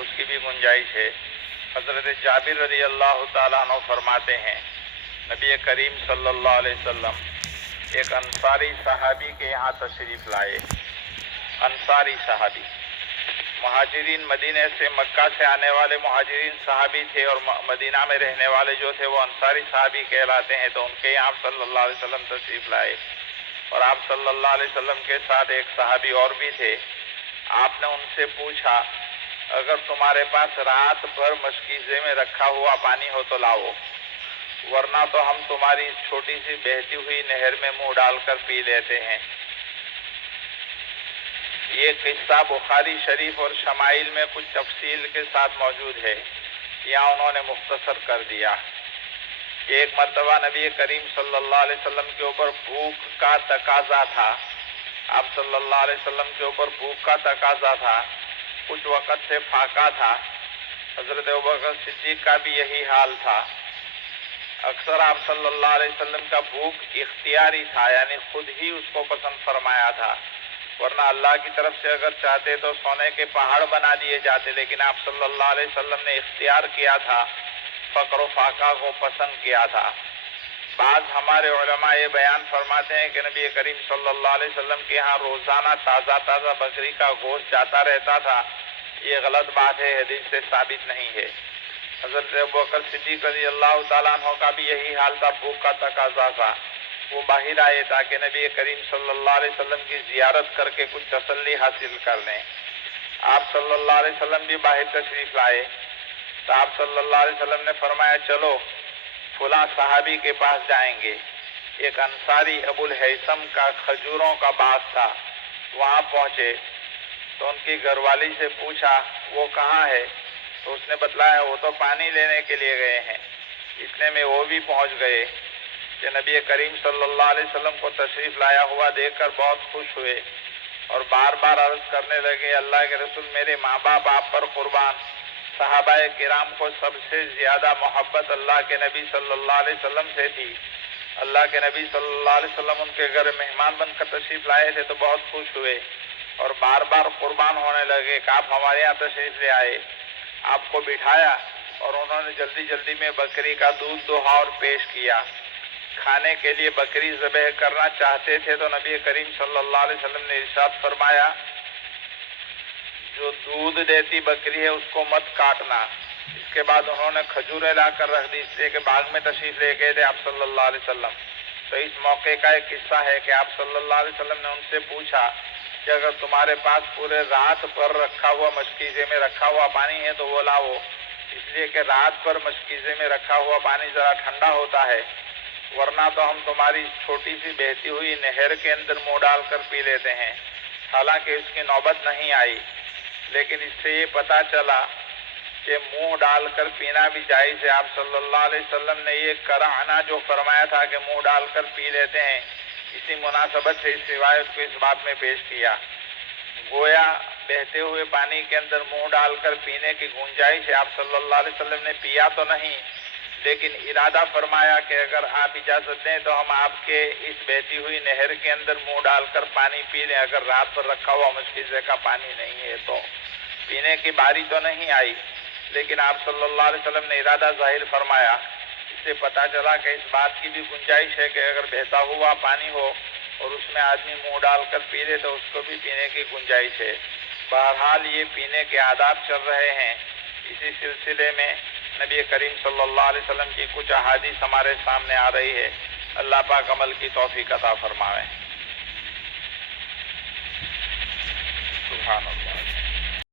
تو اس کی بھی گنجائش ہے۔ حضرت جابر رضی اللہ تعالیٰ عنہ فرماتے ہیں نبی کریم صلی اللہ علیہ وسلم ایک انصاری صحابی کے یہاں تشریف لائے۔ انصاری صحابی، مہاجرین مدینے سے مکہ سے آنے والے مہاجرین صحابی تھے، اور مدینہ میں رہنے والے جو تھے وہ انصاری صحابی کہلاتے ہیں۔ تو ان کے یہاں صلی اللہ علیہ وسلم تشریف لائے، اور آپ صلی اللہ علیہ وسلم کے ساتھ ایک صحابی اور بھی تھے۔ آپ نے ان سے پوچھا اگر تمہارے پاس رات بھر مشکیزے میں رکھا ہوا پانی ہو تو لاؤ، ورنہ تو ہم تمہاری چھوٹی سی بہتی ہوئی نہر میں منہ ڈال کر پی لیتے ہیں۔ یہ قصہ بخاری شریف اور شمائل میں کچھ تفصیل کے ساتھ موجود ہے، یہاں انہوں نے مختصر کر دیا۔ ایک مرتبہ نبی کریم صلی اللہ علیہ وسلم کے اوپر بھوک کا تقاضا تھا۔ آپ صلی اللہ علیہ وسلم کے اوپر بھوک کا تقاضا تھا، کچھ وقت سے فاقہ تھا۔ حضرت ابوبکر صدیق کا بھی یہی حال تھا۔ اکثر آپ صلی اللہ علیہ وسلم کا بھوک اختیاری تھا، یعنی خود ہی اس کو پسند فرمایا تھا، ورنہ اللہ کی طرف سے اگر چاہتے تو سونے کے پہاڑ بنا دیے جاتے، لیکن آپ صلی اللہ علیہ وسلم نے اختیار کیا تھا، فقر و فاقہ کو پسند کیا تھا۔ بعض ہمارے علماء یہ بیان فرماتے ہیں کہ نبی کریم صلی اللہ علیہ وسلم کے ہاں روزانہ تازہ بکری کا گوشت جاتا رہتا تھا۔ یہ غلط بات ہے، حدیث سے ثابت نہیں ہے۔ حضرت ابوبکر صدیق رضی اللہ تعالیٰ عنہ کا بھی یہی حال تھا، بھوک کا تقاضا تھا۔ وہ باہر آئے تاکہ نبی کریم صلی اللہ علیہ وسلم کی زیارت کر کے کچھ تسلی حاصل کر لیں۔ آپ صلی اللہ علیہ وسلم بھی باہر تشریف لائے تو آپ صلی اللہ علیہ وسلم نے فرمایا چلو فلاں صحابی کے پاس جائیں گے۔ ایک انصاری ابو الہیثم کا کھجوروں کا باغ تھا، وہاں پہنچے تو ان کی گھر والی سے پوچھا وہ کہاں ہے، تو اس نے بتلایا وہ تو پانی لینے کے لیے گئے ہیں۔ اتنے میں وہ بھی پہنچ گئے کہ نبی کریم صلی اللہ علیہ وسلم کو تشریف لایا ہوا دیکھ کر بہت خوش ہوئے، اور بار بار عرض کرنے لگے اللہ کے رسول میرے ماں باپ آپ پر قربان۔ صحابہ کرام کو سب سے زیادہ محبت اللہ کے نبی صلی اللہ علیہ وسلم سے تھی۔ اللہ کے نبی صلی اللہ علیہ وسلم ان کے گھر مہمان بن کر تشریف لائے تھے تو بہت خوش ہوئے، اور بار بار قربان ہونے لگے کہ آپ ہمارے یہاں تشریف لے آئے۔ آپ کو بٹھایا اور انہوں نے جلدی میں بکری کا دودھ دوہا اور پیش کیا۔ کھانے کے لیے بکری ذبح کرنا چاہتے تھے تو نبی کریم صلی اللہ علیہ وسلم نے ارشاد فرمایا جو دودھ دیتی بکری ہے اس کو مت کاٹنا۔ اس کے بعد انہوں نے کھجوریں لا کر رکھ دی، اس لیے کہ باغ میں تشریف لے گئے تھے آپ صلی اللہ علیہ وسلم۔ تو اس موقع کا ایک قصہ ہے کہ آپ صلی اللہ علیہ وسلم نے ان سے پوچھا کہ اگر تمہارے پاس پورے رات پر رکھا ہوا مشکیزے میں رکھا ہوا پانی ہے تو وہ لاؤ، اس لیے کہ رات پر مشکیزے میں رکھا ہوا پانی ذرا ٹھنڈا ہوتا ہے، ورنہ تو ہم تمہاری چھوٹی سی بہتی ہوئی نہر کے اندر منہ ڈال کر پی لیتے ہیں۔ حالانکہ اس کی نوبت نہیں آئی، لیکن اس سے یہ پتہ چلا کہ منہ ڈال کر پینا بھی جائز ہے۔ آپ صلی اللہ علیہ وسلم نے یہ کراہنا جو فرمایا تھا کہ منہ ڈال کر پی لیتے ہیں، اسی مناسبت سے اس روایت کو اس بات میں پیش کیا۔ گویا بہتے ہوئے پانی کے اندر منہ ڈال کر پینے کی گنجائش ہے۔ آپ صلی اللہ علیہ وسلم نے پیا تو نہیں، لیکن ارادہ فرمایا کہ اگر آپ اجازت دیں تو ہم آپ کے اس بہتی ہوئی نہر کے اندر منہ ڈال کر پانی پی لیں، اگر رات پر رکھا ہوا مشکیزے کا پانی نہیں ہے تو۔ پینے کی باری تو نہیں آئی، لیکن آپ صلی اللہ علیہ وسلم نے ارادہ ظاہر فرمایا۔ اس سے پتہ چلا کہ اس بات کی بھی گنجائش ہے کہ اگر بہتا ہوا پانی ہو اور اس میں آدمی منہ ڈال کر پی لے تو اس کو بھی پینے کی گنجائش ہے۔ بہرحال یہ پینے کے آداب چل رہے ہیں، اسی سلسلے میں نبی کریم صلی اللہ علیہ وسلم کی کچھ احادیث ہمارے سامنے آ رہی ہے۔ اللہ پاک عمل کی توفیق عطا فرمائے۔ سبحان اللہ۔